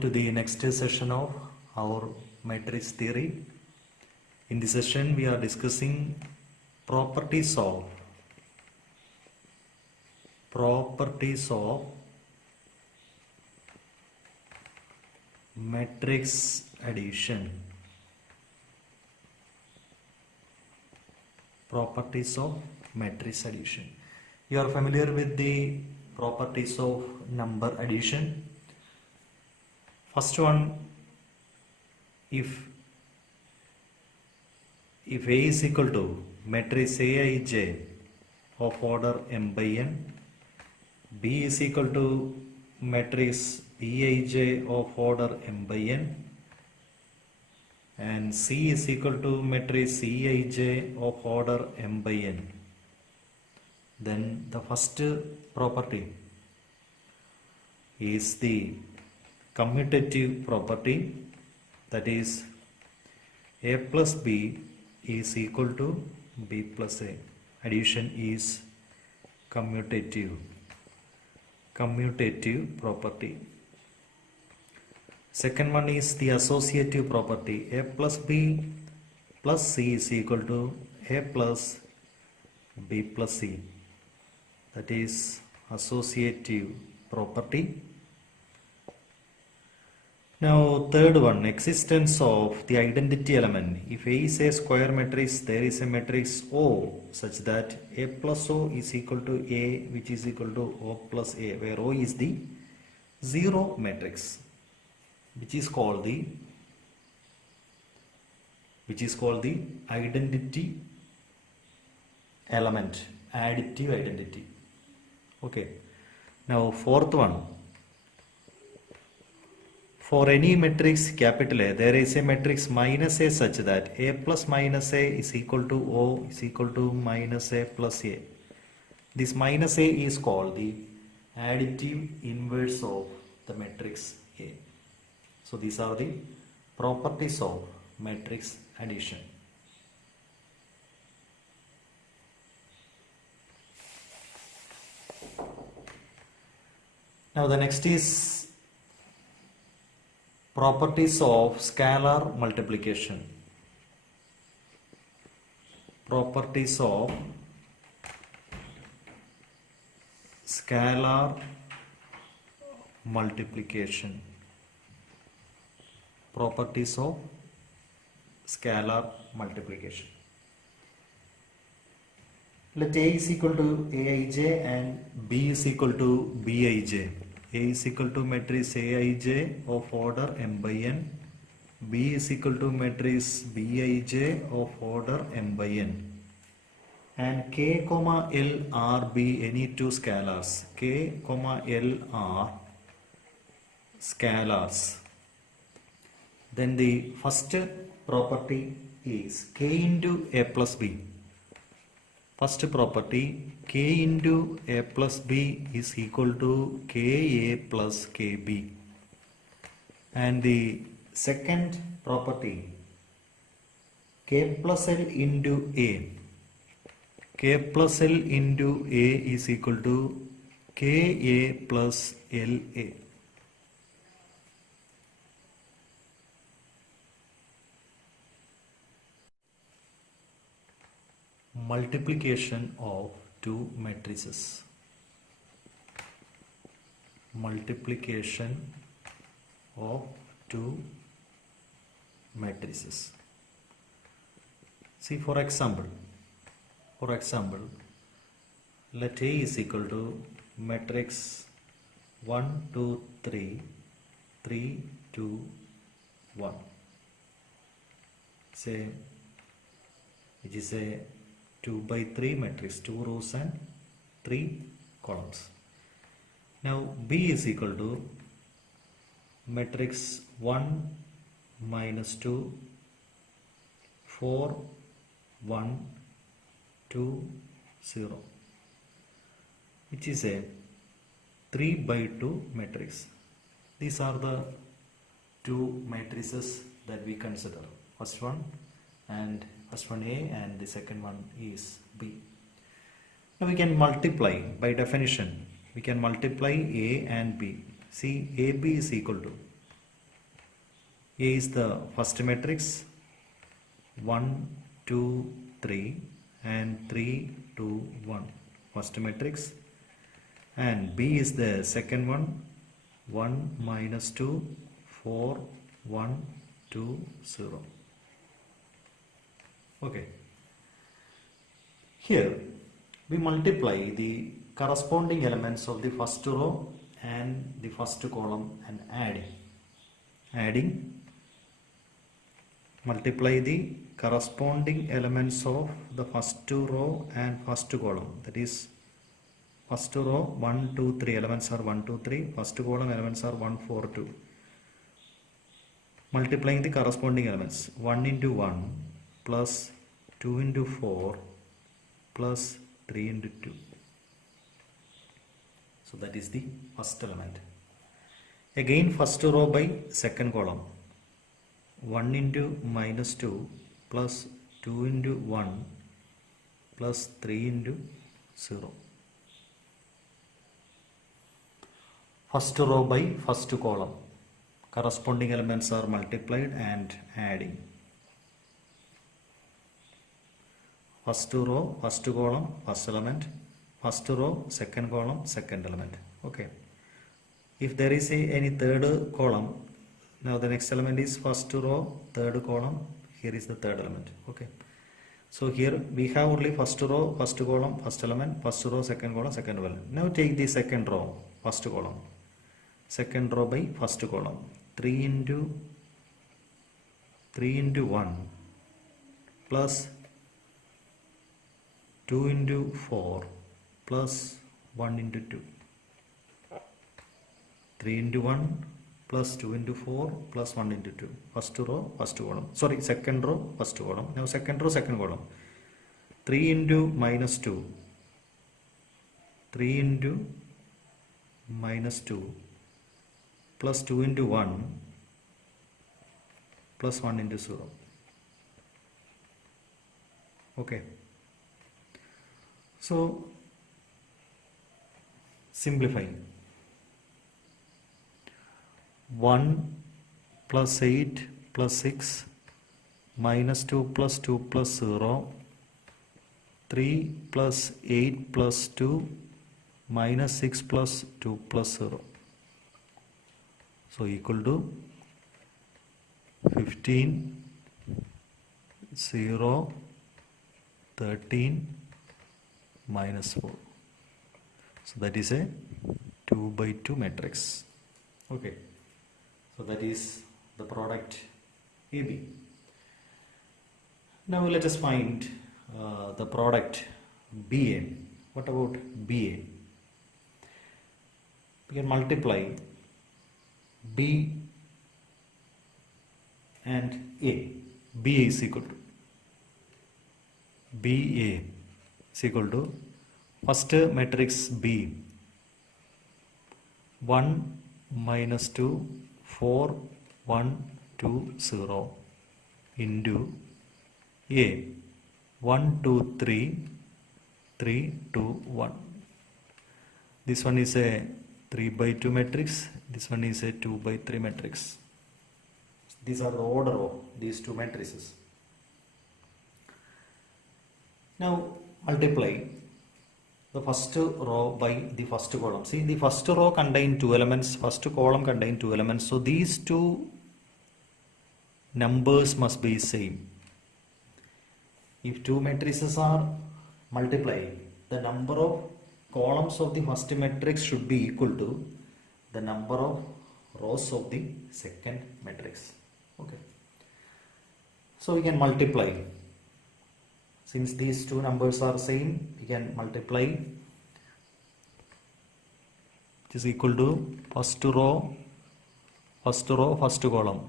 to the next session of our matrix theory. In this session, we are discussing properties of matrix addition. Properties of matrix addition. You are familiar with the properties of number addition. First one, if A is equal to matrix Aij of order m by n, B is equal to matrix Bij of order m by n, and C is equal to matrix Eij of order m by n, then the first property is the commutative property, that is A plus B is equal to B plus A. Addition is commutative property. Second one is the associative property. A plus B plus C is equal to A plus B plus C. That is associative property. Now third one, existence of the identity element. If A is a square matrix, there is a matrix O such that A plus O is equal to A, which is equal to O plus A, where O is the zero matrix, which is called the identity element, additive identity. Okay. Now fourth one, for any matrix capital A, there is a matrix minus A such that A plus minus A is equal to O is equal to minus A plus A. This minus A is called the additive inverse of the matrix A. So these are the properties of matrix addition. Now the next is properties of scalar multiplication. Properties of scalar multiplication. Properties of scalar multiplication. Let A is equal to Aij and B is equal to Bij. A is equal to matrix Aij of order m by n. B is equal to matrix Bij of order m by n. And K, L are be any two scalars. K, L are scalars. Then the first property is K into A plus B. First property, K into A plus B is equal to Ka plus Kb. And the second property, K plus L into A. K plus L into A is equal to Ka plus La. Multiplication of two matrices. Multiplication of two matrices. See, for example, let A is equal to matrix 1, 2, 3, 3, 2, 1. Say, which is a 2 by 3 matrix, 2 rows and 3 columns. Now B is equal to matrix 1 minus 2, 4, 1, 2, 0, which is a 3 by 2 matrix. These are the two matrices that we consider. First one A and the second one is B. Now we can multiply, by definition we can multiply A and B. See, AB is equal to A is the first matrix, 1, 2, 3 and 3, 2, 1, first matrix, and B is the second one, 1, minus 2, 4, 1, 2, 0. Okay. Here we multiply the corresponding elements of the first row and the first column and adding multiply the corresponding elements of the first row and first column, that is first row 1, 2, 3 elements are 1, 2, 3, first column elements are 1, 4, 2, multiplying the corresponding elements, 1 into 1 plus 2 into 4 plus 3 into 2. So that is the first element. Again first row by second column, 1 into minus 2 plus 2 into 1 plus 3 into 0. First row by first column, corresponding elements are multiplied and adding. First row, first column, first element, first row, second column, second element. Okay. If there is any third column, now the next element is first row, third column, here is the third element. Okay. So here we have only first row, first column, first element, first row, second column, second element. Now take the second row, first column, second row by first column, 3 into 1 plus 2 into 4 plus 1 into 2. 3 into 1 plus 2 into 4 plus 1 into 2. First row, first column. Sorry, second row, first column. Now second row, second column. 3 into minus 2. 3 into minus 2 plus 2 into 1 plus 1 into 0. Okay. So simplifying, 1 plus 8 plus 6 minus 2 plus 2 plus 0, 3 plus 8 plus 2 minus 6 plus 2 plus 0. So equal to 15, 0, 13, minus 4. So that is a 2 by 2 matrix. Okay. So that is the product AB. Now let us find the product BA. What about BA? We can multiply B and A. BA is equal to BA is equal to first matrix B, 1 minus 2, 4, 1, 2, 0 into A, 1, 2, 3, 3, 2, 1. This one is a 3 by 2 matrix, this one is a 2 by 3 matrix. These are the order of these two matrices. Now multiply the first row by the first column. See, the first row contains two elements, first column contains two elements. So these two numbers must be same. If two matrices are multiplied, the number of columns of the first matrix should be equal to the number of rows of the second matrix. Okay. So we can multiply. Since these two numbers are same, we can multiply. It is equal to first row, first column.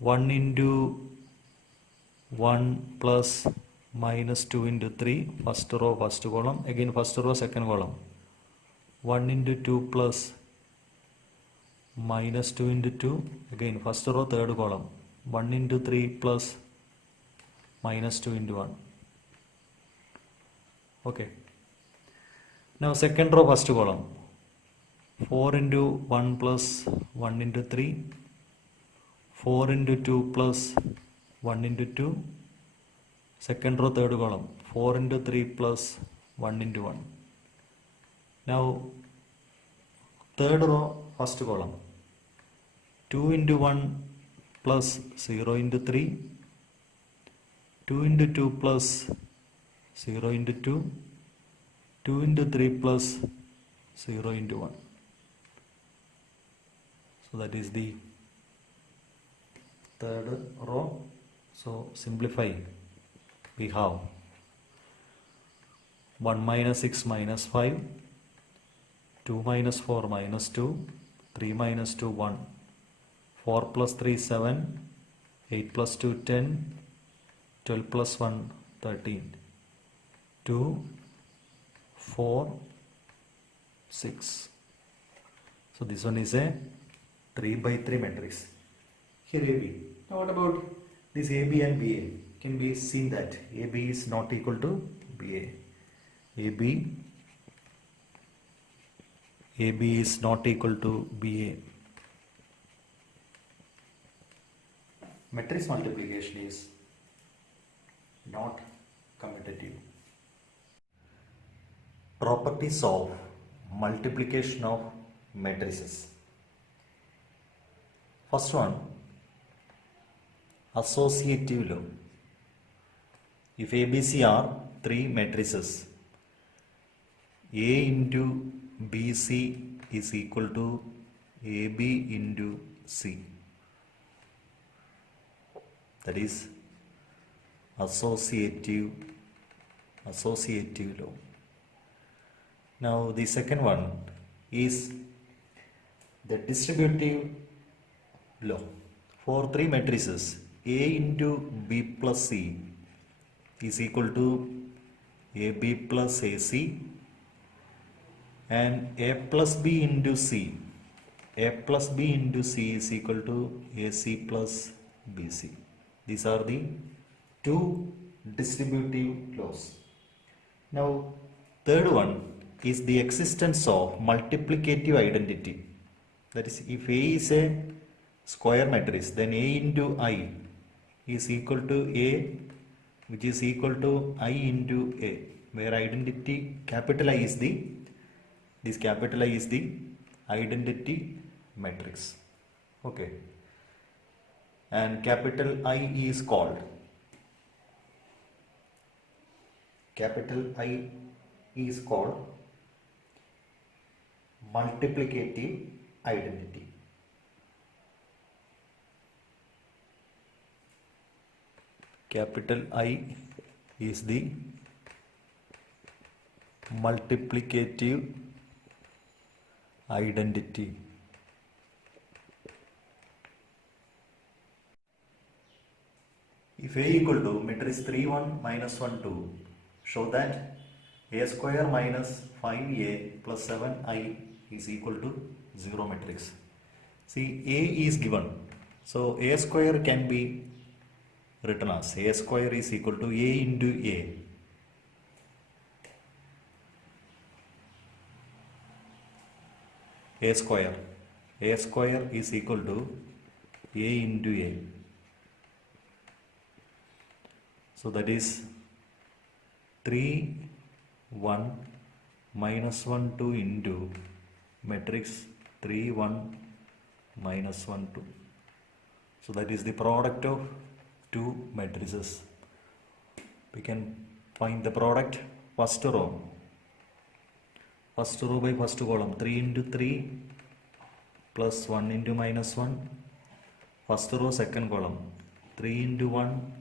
1 into 1 plus minus 2 into 3, first row, first column. Again first row, second column. 1 into 2 plus minus 2 into 2. Again first row, third column. 1 into 3 plus minus 2 into 1. Okay. Now second row, first column. 4 into 1 plus 1 into 3. 4 into 2 plus 1 into 2. Second row, third column, 4 into 3 plus 1 into 1. Now, third row, first column, 2 into 1 plus 0 into 3, 2 into 2 plus 0 into 2, 2 into 3 plus 0 into 1. So that is the third row. So simplify, we have 1 minus 6 minus 5, 2 minus 4 minus 2, 3 minus 2 1, 4 plus 3 7, 8 plus 2 10, 12 plus 1 13, 2 4 6. So this one is a 3 by 3 matrix. Here AB. Now what about this AB and BA? Can be seen that AB is not equal to BA. AB is not equal to BA. Matrix multiplication is not commutative. Properties of multiplication of matrices. First one, associative law. If ABC are three matrices, A into BC is equal to AB into C. That is associative law. Now the second one is the distributive law. For three matrices, A into B plus C is equal to AB plus AC and A plus B into C. A plus B into C is equal to AC plus BC. These are the two distributive laws. Now, third one is the existence of multiplicative identity. That is, if A is a square matrix, then A into I is equal to A, which is equal to I into A, where identity capital I is the, this capital I is the identity matrix. Okay. And capital I is called, multiplicative identity. Capital I is the multiplicative identity. If A equal to matrix 3 1 minus 1 2, show that A square minus 5A plus 7I is equal to 0 matrix. See, A is given, so A square can be written as A square is equal to A into A. A square is equal to A into A. So that is 3 1 minus 1 2 into matrix 3 1 minus 1 2. So that is the product of two matrices. We can find the product. First row by first column, 3 into 3 plus 1 into minus 1. First row second column, 3 into 1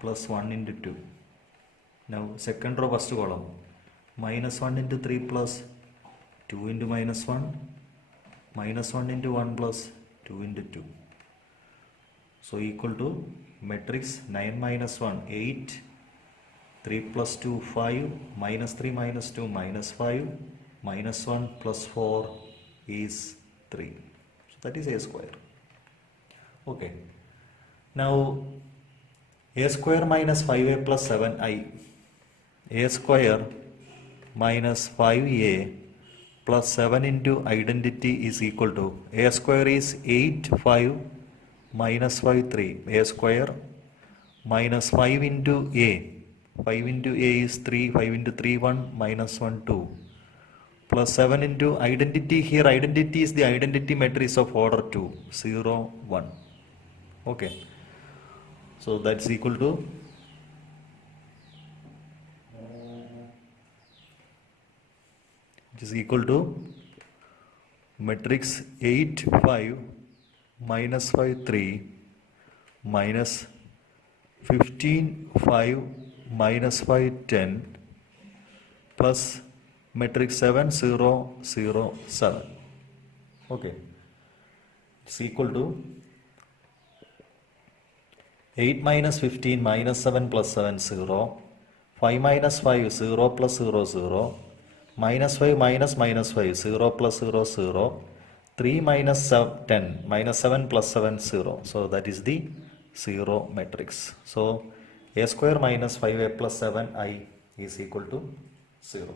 plus 1 into 2. Now second row first column, minus 1 into 3 plus 2 into minus 1, minus 1 into 1 plus 2 into 2. So equal to matrix 9 minus 1 8, 3 plus 2 5, minus 3 minus 2 minus 5, minus 1 plus 4 is 3. So that is A square. Okay. Now A square minus 5A plus 7I. A square minus 5A plus 7 into identity is equal to, A square is 8, 5 minus 5 3, a square minus 5 into a, 5 into a is 3, 5 into 3 1, minus 1 2, plus 7 into identity, here identity is the identity matrix of order 2, 0 1. Okay, so that's equal to matrix 8 5 minus 5 3 minus 15 5 minus 5 10 plus matrix 7 0 0 7. Okay, it's equal to 8 minus 15 minus 7 plus 7 0, 5 minus 5 0 plus 0 0, minus 5 minus minus 5 0 plus 0 0, 3 minus 10 minus 7 plus 7 0. So that is the 0 matrix. So a square minus 5a plus 7i is equal to 0.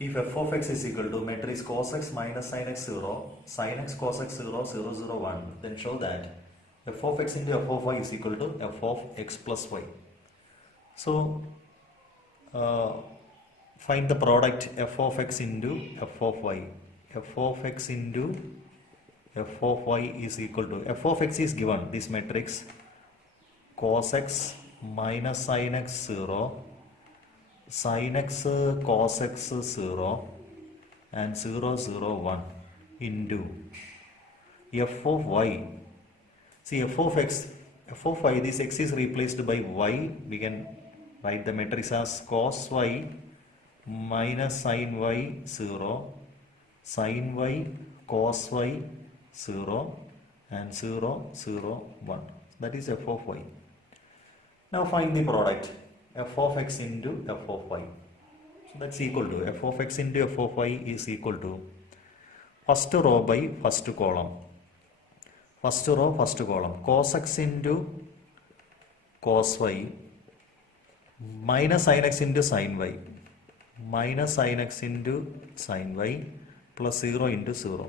If f of x is equal to matrix cos x minus sin x 0, sin x cos x 0 0 0 1, then show that f of x into f of y is equal to f of x plus y. So find the product f of x into f of y. F of x into f of y is equal to, f of x is given, this matrix cos x minus sin x 0, sin x cos x 0 and 0 0 1 into f of y. See, f of x, f of y, this x is replaced by y. We can write the matrix as cos y minus sin y 0, sin y cos y 0 and 0 0 1. That is f of y. Now find the product f of x into f of y. So that's equal to, f of x into f of y is equal to first row by first column. First row, first column, cos x into cos y minus sin x into sin y, minus sin x into sin y plus 0 into 0.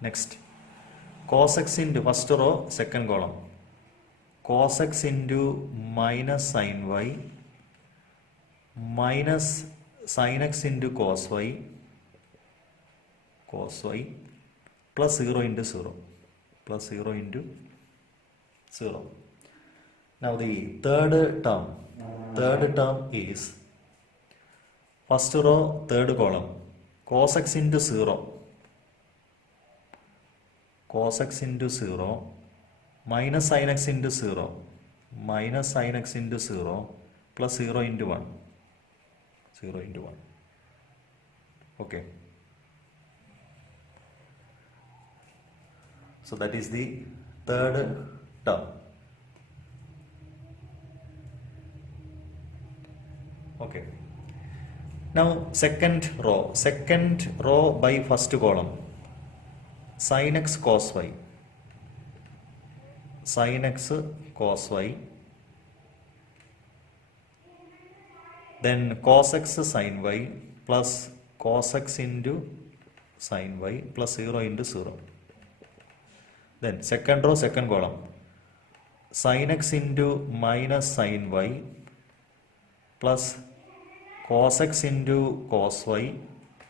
Next, cos x into first row, second column, cos x into minus sin y minus sin x into cos y plus 0 into 0, plus 0 into 0. Now the third term is first row, third column, cos x into 0, cos x into 0 minus sin x into 0, minus sin x into 0 plus 0 into 1, 0 into 1. Okay. So that is the third term. Okay. Now second row by first column, sin x cos y, sin x cos y, then cos x sin y plus cos x into sin y plus 0 into 0. Then second row, second column, sin x into minus sin y plus cos x into cos y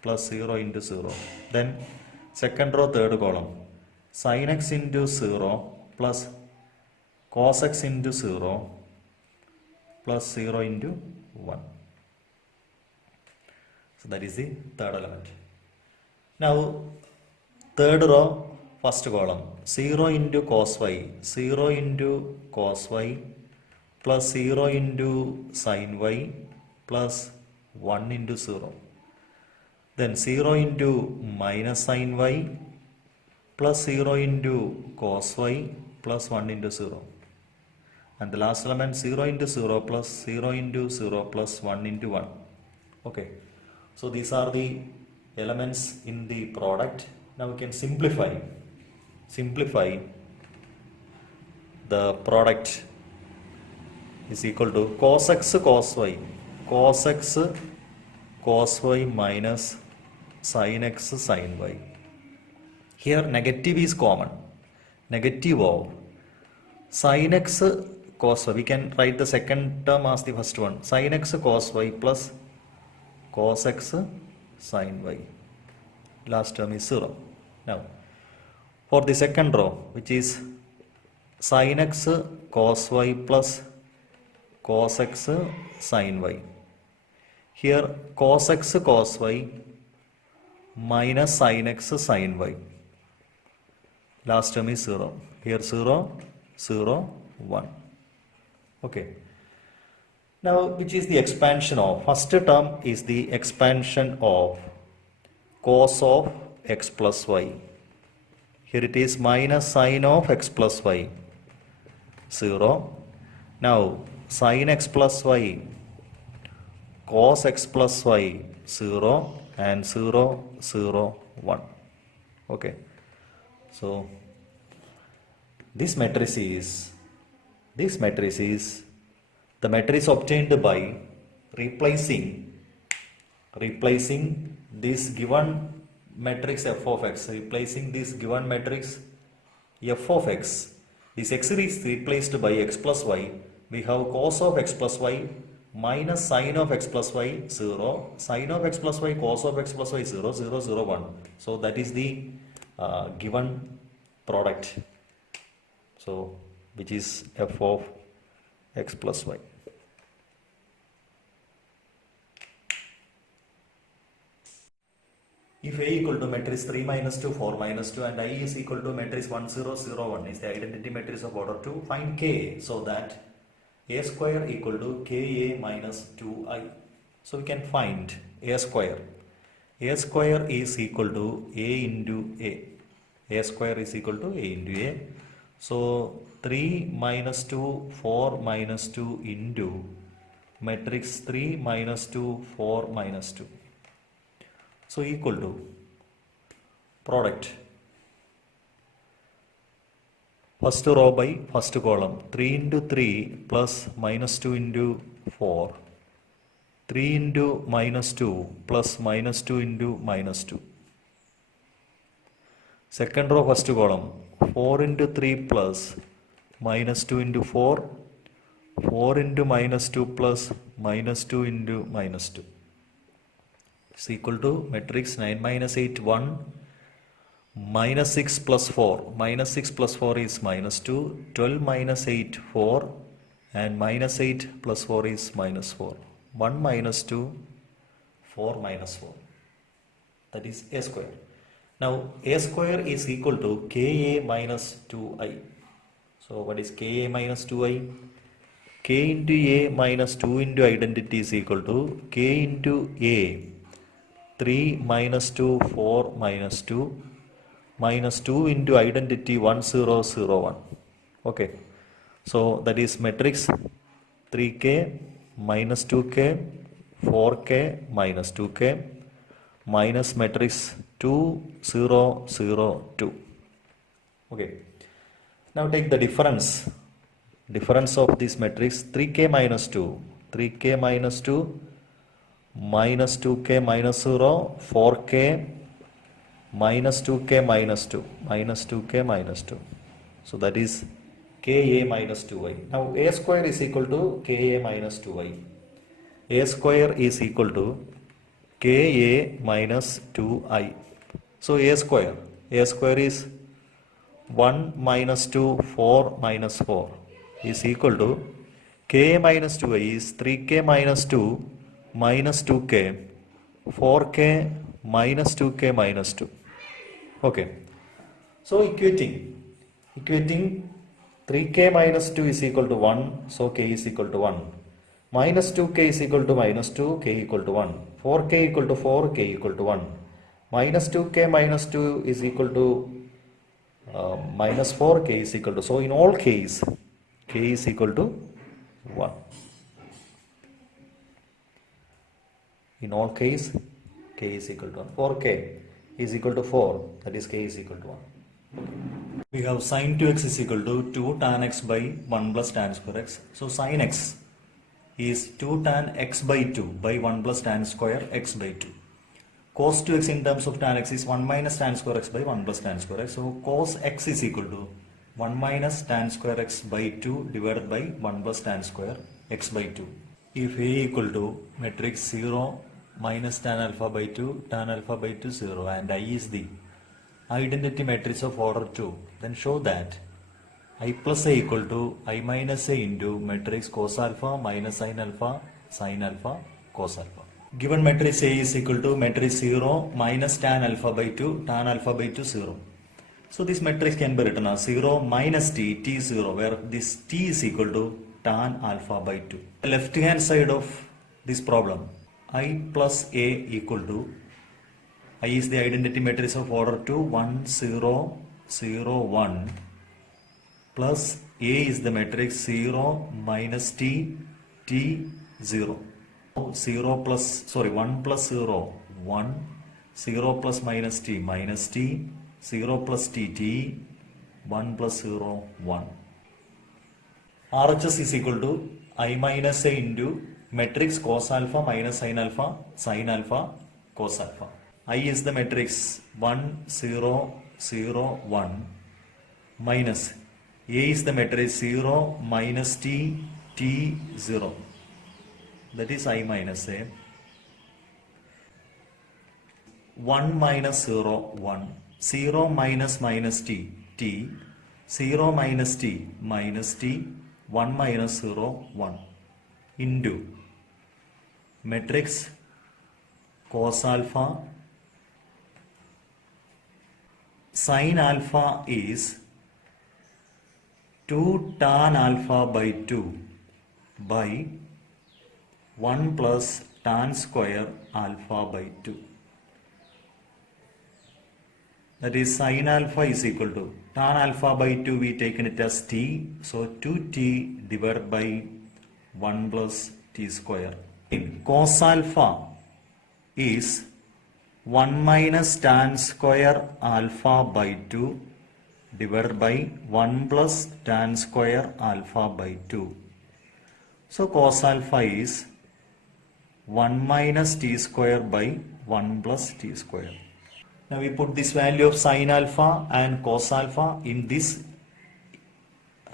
plus 0 into 0. Then second row, third column, sin x into 0 plus cos x into 0 plus 0 into 1. So that is the third element. Now third row, first column, 0 into cos y, 0 into cos y plus 0 into sin y plus 1 into 0. Then 0 into minus sin y plus 0 into cos y plus 1 into 0. And the last element 0 into 0 plus 0 into 0 plus 1 into 1. Okay. So these are the elements in the product. Now we can simplify the product is equal to cos x cos y, cos x cos y minus sin x sin y. Here negative is common. negative of sin x cos y. We can write the second term as the first one. Sin x cos y plus cos x sin y. Last term is 0. Now, for the second row, which is sin x cos y plus cos x sin y. Here cos x cos y minus sin x sin y. Last term is 0. Here 0, 0, 1. Okay. Now, which is the expansion of? First term is the expansion of cos of x plus y. Here it is minus sin of x plus y, 0. Now, sin x plus y, cos x plus y, 0, and 0, 0, 1. Okay. So, this matrix is the matrix obtained by replacing this given matrix f of x, replacing this given matrix f of x. This x is replaced by x plus y. We have cos of x plus y minus sin of x plus y, 0, sin of x plus y, cos of x plus y, 0, 0, 0, 1. So that is the given product. So which is f of x plus y. If A equal to matrix 3 minus 2, 4 minus 2 and I is equal to matrix 1, 0, 0, 1 is the identity matrix of order 2, find K so that A square equal to Ka minus 2i. So we can find A square. A square is equal to A into A. A square is equal to A into A. So 3 minus 2, 4 minus 2 into matrix 3 minus 2, 4 minus 2. So equal to product first row by first column, 3 into 3 plus minus 2 into 4, 3 into minus 2 plus minus 2 into minus 2. Second row first column, 4 into 3 plus minus 2 into 4, 4 into minus 2 plus minus 2 into minus 2. Is equal to matrix 9 minus 8, 1, minus 6 plus 4. Minus 6 plus 4 is minus 2, 12 minus 8, 4, and minus 8 plus 4 is minus 4. 1 minus 2, 4 minus 4. That is A square. Now, A square is equal to Ka minus 2i. So, what is Ka minus 2i? K into A minus 2 into identity is equal to K into A. 3 minus 2, 4 minus 2, minus 2 into identity 1, 0, 0, 1. Okay. So that is matrix 3k minus 2k, 4k minus 2k, minus matrix 2, 0, 0, 2. Okay. Now take the difference. Difference of this matrix 3k minus 2, 3k minus 2, minus 2k minus 0, 4k minus 2k minus 2, minus 2k minus 2. So that is Ka minus 2i. Now A square is equal to Ka minus 2i. A square is equal to Ka minus 2i. So A square is 1 minus 2, 4 minus 4 is equal to Ka minus 2i is 3k minus 2 minus 2k, 4k minus 2k minus 2. Okay. So equating 3k minus 2 is equal to 1, so k is equal to 1. Minus 2k is equal to minus 2, k equal to 1. 4k equal to 4, k equal to 1. Minus 2k minus 2 is equal to minus 4, k is equal to. So in all case, k is equal to 1. In all case, k is equal to 1. For k is equal to 4, that is k is equal to 1. We have sin 2x is equal to 2 tan x by 1 plus tan square x. So sin x is 2 tan x by 2 by 1 plus tan square x by 2. Cos 2x in terms of tan x is 1 minus tan square x by 1 plus tan square x. So cos x is equal to 1 minus tan square x by 2 divided by 1 plus tan square x by 2. If A equal to matrix 0 minus tan alpha by 2, tan alpha by 2 0 and I is the identity matrix of order 2, then show that I plus A equal to I minus A into matrix cos alpha minus sin alpha cos alpha. Given matrix A is equal to matrix 0 minus tan alpha by 2, tan alpha by 2 0. So this matrix can be written as 0 minus t, t 0, where this t is equal to tan alpha by 2. The left hand side of this problem, I plus A equal to, I is the identity matrix of order 2, 1 0 0 1, plus A is the matrix 0 minus t, t 0. 0 plus, sorry, 1 plus 0, 1, 0 plus minus t, 0 plus t, t, 1 plus 0, 1. RHS is equal to I minus A into matrix cos alpha minus sin alpha, cos alpha. I is the matrix 1, 0, 0, 1, minus A is the matrix 0 minus t, t 0. That is I minus A. 1 minus 0, 1. 0 minus minus t, t. 0 minus t, minus t. 1 minus 0, 1. Into matrix cos alpha. Sin alpha is 2 tan alpha by 2 by 1 plus tan square alpha by 2. That is sin alpha is equal to tan alpha by 2, we taken it as t. So 2t divided by 1 plus t square. Cos alpha is 1 minus tan square alpha by 2 divided by 1 plus tan square alpha by 2. So cos alpha is 1 minus t square by 1 plus t square. Now we put this value of sin alpha and cos alpha in this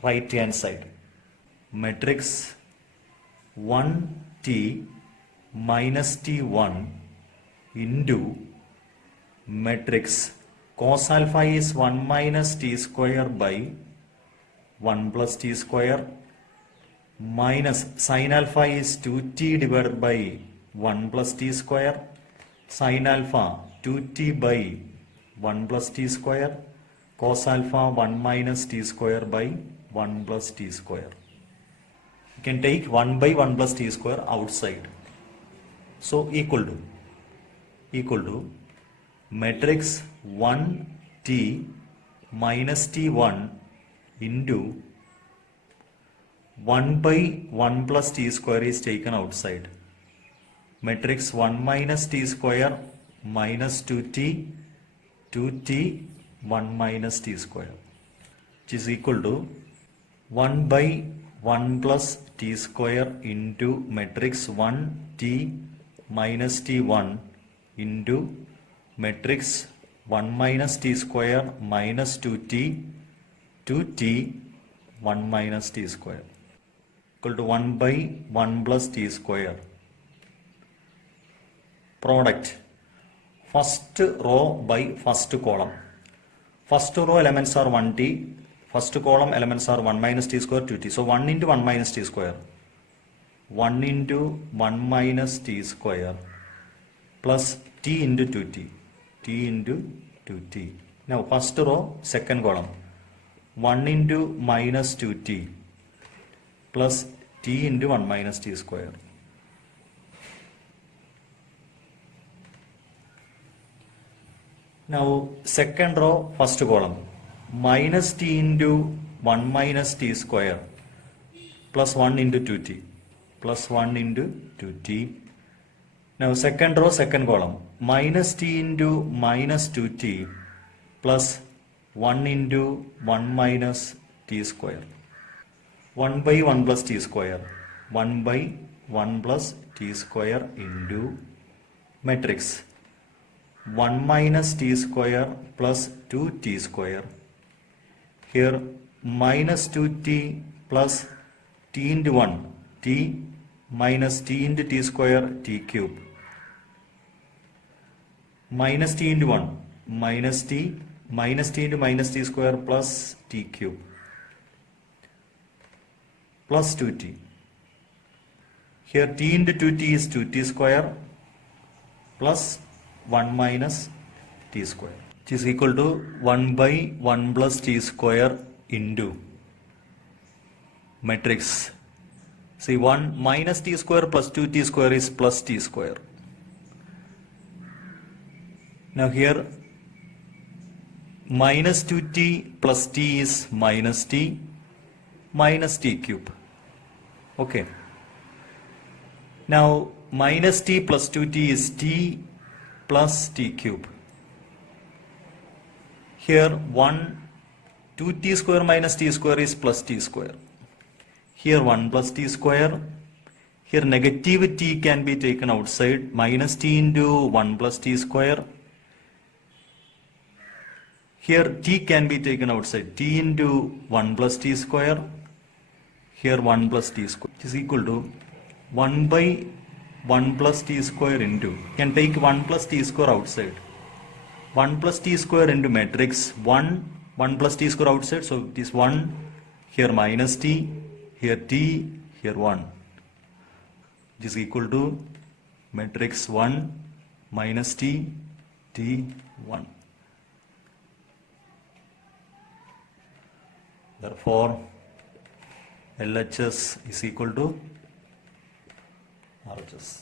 right hand side. Matrix 1t minus t1 into matrix cos alpha is 1 minus t square by 1 plus t square minus sin alpha is 2t divided by 1 plus t square, sin alpha 2t by 1 plus t square, cos alpha 1 minus t square by 1 plus t square. You can take 1 by 1 plus t square outside. So equal to matrix 1t minus t1 into 1 by 1 plus t square is taken outside. Matrix 1 minus t square minus 2t, 2t, 1 minus t square, which is equal to 1 by 1 plus t square into matrix 1t minus t1 into matrix 1 minus t square minus 2t, 2t, 1 minus t square, equal to 1 by 1 plus t square. Product first row by first column. First row elements are 1t, first column elements are 1 minus t square, 2t. So 1 into 1 minus t square, 1 into 1 minus t square plus t into 2t, t into 2t. Now first row, second column, 1 into minus 2t plus t into 1 minus t square. Now second row, first column, minus t into 1 minus t square plus 1 into 2t plus 1 into 2t. Now second row, second column, minus t into minus 2t plus 1 into 1 minus t square. 1 by 1 plus t square, 1 by 1 plus t square into matrix 1 minus t square plus 2t square. Here minus 2t plus t into 1 t minus t into t square t cube minus t into 1 minus t into minus t square plus t cube plus 2t. Here t into 2t is 2t square plus 1 minus t square, which is equal to 1 by 1 plus t square into matrix. See, 1 minus t square plus 2t square is plus t square. Now here minus 2t plus t is minus t cube. Okay. Now minus t plus 2t is t plus t cube. Here 2t square minus t square is plus t square. Here 1 plus t square. Here negative t can be taken outside. Minus t into 1 plus t square. Here t can be taken outside. T into 1 plus t square. Here 1 plus t square, which is equal to 1 by 1 plus t square into, can take 1 plus t square outside. 1 plus t square into matrix 1 plus t square outside, so it is 1, here minus t, here t, here 1, which is equal to matrix 1 minus t, t 1. Therefore LHS is equal to RHS.